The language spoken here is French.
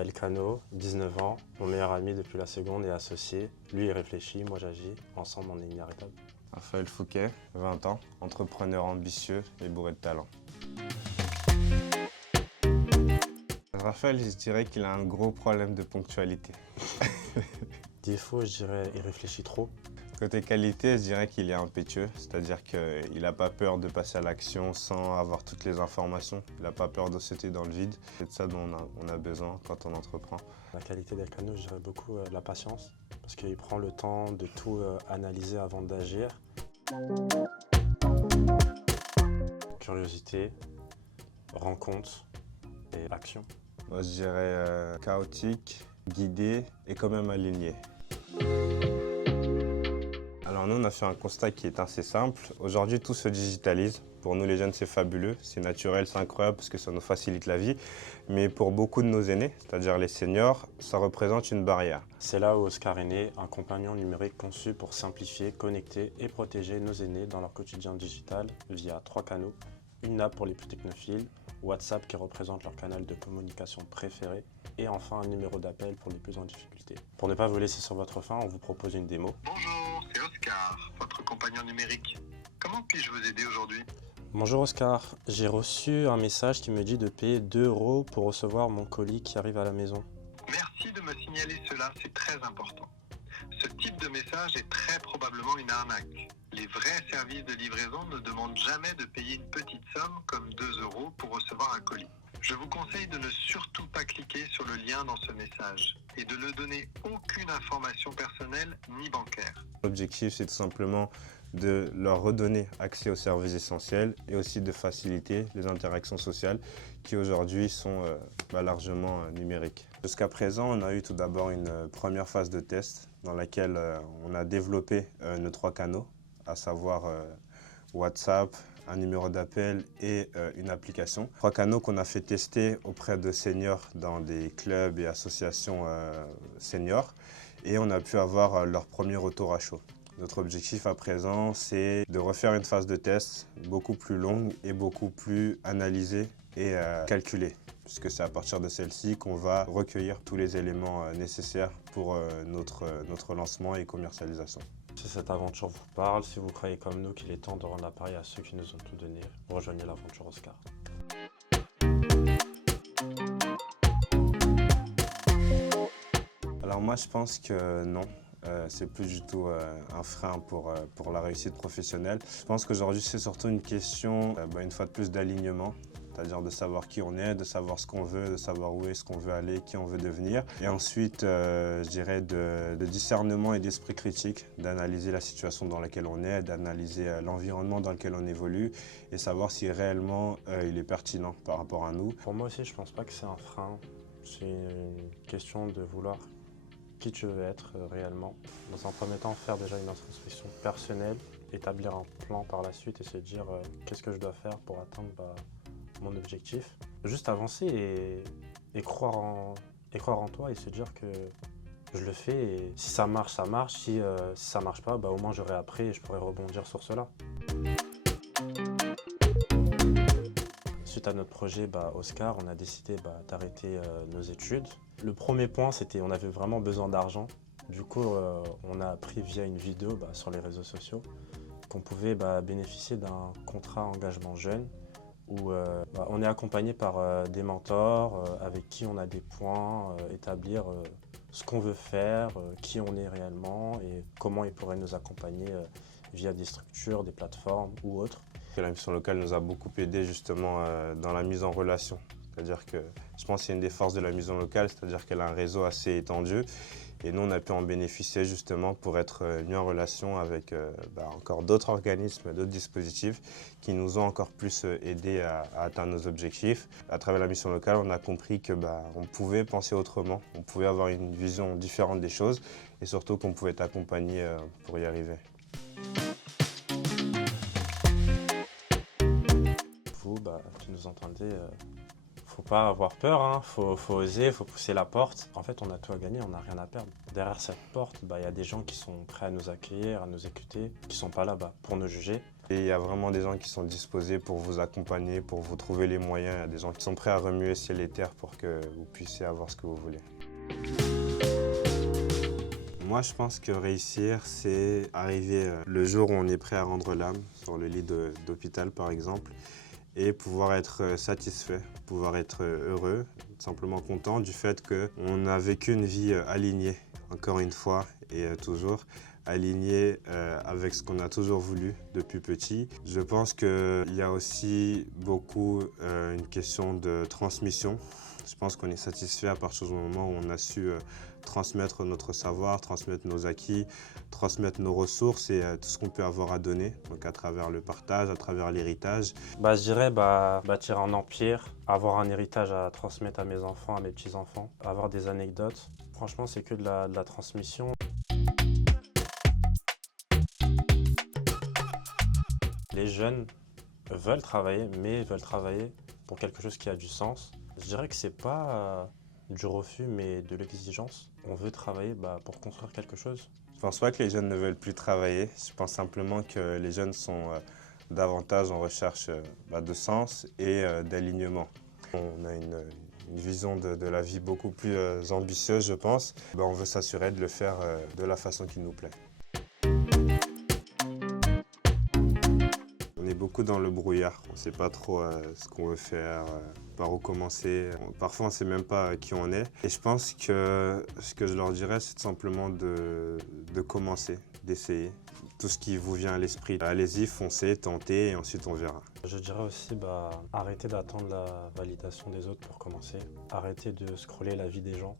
Elkano, 19 ans, mon meilleur ami depuis la seconde et associé. Lui, il réfléchit, moi j'agis. Ensemble, on est inarrêtables. Raphaël Fouquet, 20 ans, entrepreneur ambitieux et bourré de talent. Raphaël, je dirais qu'il a un gros problème de ponctualité. Défaut, je dirais, il réfléchit trop. Côté qualité, je dirais qu'il est impétueux, c'est-à-dire qu'il n'a pas peur de passer à l'action sans avoir toutes les informations. Il n'a pas peur de sauter dans le vide. C'est de ça dont on a besoin quand on entreprend. La qualité d'Elkano, je dirais beaucoup la patience, parce qu'il prend le temps de tout analyser avant d'agir. Curiosité, rencontre et action. Moi, je dirais chaotique, guidé et quand même aligné. Alors nous, on a fait un constat qui est assez simple. Aujourd'hui, tout se digitalise. Pour nous, les jeunes, c'est fabuleux, c'est naturel, c'est incroyable parce que ça nous facilite la vie. Mais pour beaucoup de nos aînés, c'est-à-dire les seniors, ça représente une barrière. C'est là où Oscar est né, un compagnon numérique conçu pour simplifier, connecter et protéger nos aînés dans leur quotidien digital via 3 canaux. Une app pour les plus technophiles, WhatsApp qui représente leur canal de communication préféré et enfin un numéro d'appel pour les plus en difficulté. Pour ne pas vous laisser sur votre faim, on vous propose une démo. Bonjour, c'est Oscar, votre compagnon numérique. Comment puis-je vous aider aujourd'hui? Bonjour Oscar, j'ai reçu un message qui me dit de payer 2 € pour recevoir mon colis qui arrive à la maison. Merci de me signaler cela, c'est très important. Ce type de message est très probablement une arnaque. Les vrais services de livraison ne demandent jamais de payer une petite somme comme 2 € pour recevoir un colis. Je vous conseille de ne surtout pas cliquer sur le lien dans ce message et de ne donner aucune information personnelle ni bancaire. L'objectif, c'est tout simplement de leur redonner accès aux services essentiels et aussi de faciliter les interactions sociales qui aujourd'hui sont largement numériques. Jusqu'à présent, on a eu tout d'abord une première phase de test dans laquelle on a développé nos 3 canaux, à savoir WhatsApp, un numéro d'appel et une application. 3 canaux qu'on a fait tester auprès de seniors dans des clubs et associations seniors et on a pu avoir leur premier retour à chaud. Notre objectif à présent, c'est de refaire une phase de test beaucoup plus longue et beaucoup plus analysée et calculée, puisque c'est à partir de celle-ci qu'on va recueillir tous les éléments nécessaires pour notre lancement et commercialisation. Si cette aventure vous parle, si vous croyez comme nous qu'il est temps de rendre l'appareil à ceux qui nous ont tout donné, rejoignez l'aventure Oscar. Alors moi, je pense que non. C'est plus du tout un frein pour la réussite professionnelle. Je pense qu'aujourd'hui, c'est surtout une question, une fois de plus, d'alignement. C'est-à-dire de savoir qui on est, de savoir ce qu'on veut, de savoir où est-ce qu'on veut aller, qui on veut devenir. Et ensuite, je dirais, de discernement et d'esprit critique, d'analyser la situation dans laquelle on est, d'analyser l'environnement dans lequel on évolue et savoir si réellement il est pertinent par rapport à nous. Pour moi aussi, je pense pas que c'est un frein. C'est une question de vouloir qui tu veux être réellement. Dans un premier temps, faire déjà une introspection personnelle, établir un plan par la suite et se dire qu'est-ce que je dois faire pour atteindre mon objectif. Juste avancer et croire en toi et se dire que je le fais et si ça marche, ça marche. Si ça marche pas, au moins j'aurai appris et je pourrai rebondir sur cela. Suite à notre projet Oscar, on a décidé d'arrêter nos études. Le premier point, c'était on avait vraiment besoin d'argent. Du coup, on a appris via une vidéo sur les réseaux sociaux qu'on pouvait bénéficier d'un contrat engagement jeune où on est accompagné par des mentors avec qui on a des points, établir ce qu'on veut faire, qui on est réellement et comment ils pourraient nous accompagner via des structures, des plateformes ou autres. La mission locale nous a beaucoup aidé justement dans la mise en relation. C'est-à-dire que je pense que c'est une des forces de la mission locale, c'est-à-dire qu'elle a un réseau assez étendu. Et nous, on a pu en bénéficier justement pour être mis en relation avec encore d'autres organismes, d'autres dispositifs qui nous ont encore plus aidés à atteindre nos objectifs. À travers la mission locale, on a compris que on pouvait penser autrement, on pouvait avoir une vision différente des choses et surtout qu'on pouvait être accompagné pour y arriver. Vous, qui nous entendez, faut pas avoir peur, hein. Faut oser, faut pousser la porte. En fait, on a tout à gagner, on n'a rien à perdre. Derrière cette porte, y a des gens qui sont prêts à nous accueillir, à nous écouter, qui sont pas là pour nous juger. Et il y a vraiment des gens qui sont disposés pour vous accompagner, pour vous trouver les moyens. Il y a des gens qui sont prêts à remuer ciel et terre pour que vous puissiez avoir ce que vous voulez. Moi, je pense que réussir, c'est arriver le jour où on est prêt à rendre l'âme, sur le lit d'hôpital par exemple, et pouvoir être satisfait, pouvoir être heureux, simplement content du fait qu'on a vécu une vie alignée, encore une fois et toujours, alignée avec ce qu'on a toujours voulu depuis petit. Je pense qu'il y a aussi beaucoup une question de transmission. Je pense qu'on est satisfait à partir du moment où on a su transmettre notre savoir, transmettre nos acquis, transmettre nos ressources et tout ce qu'on peut avoir à donner, donc à travers le partage, à travers l'héritage. Je dirais bâtir un empire, avoir un héritage à transmettre à mes enfants, à mes petits-enfants, avoir des anecdotes. Franchement, c'est que de la transmission. Les jeunes veulent travailler, mais veulent travailler pour quelque chose qui a du sens. Je dirais que c'est pas du refus, mais de l'exigence. On veut travailler pour construire quelque chose. Je ne pense pas que les jeunes ne veulent plus travailler. Je pense simplement que les jeunes sont davantage en recherche de sens et d'alignement. On a une vision de la vie beaucoup plus ambitieuse, je pense. On veut s'assurer de le faire de la façon qui nous plaît. On est beaucoup dans le brouillard, on ne sait pas trop ce qu'on veut faire, par où commencer. Parfois on ne sait même pas qui on est. Et je pense que ce que je leur dirais, c'est simplement de commencer, d'essayer. Tout ce qui vous vient à l'esprit, allez-y, foncez, tentez et ensuite on verra. Je dirais aussi arrêter d'attendre la validation des autres pour commencer. Arrêter de scroller la vie des gens.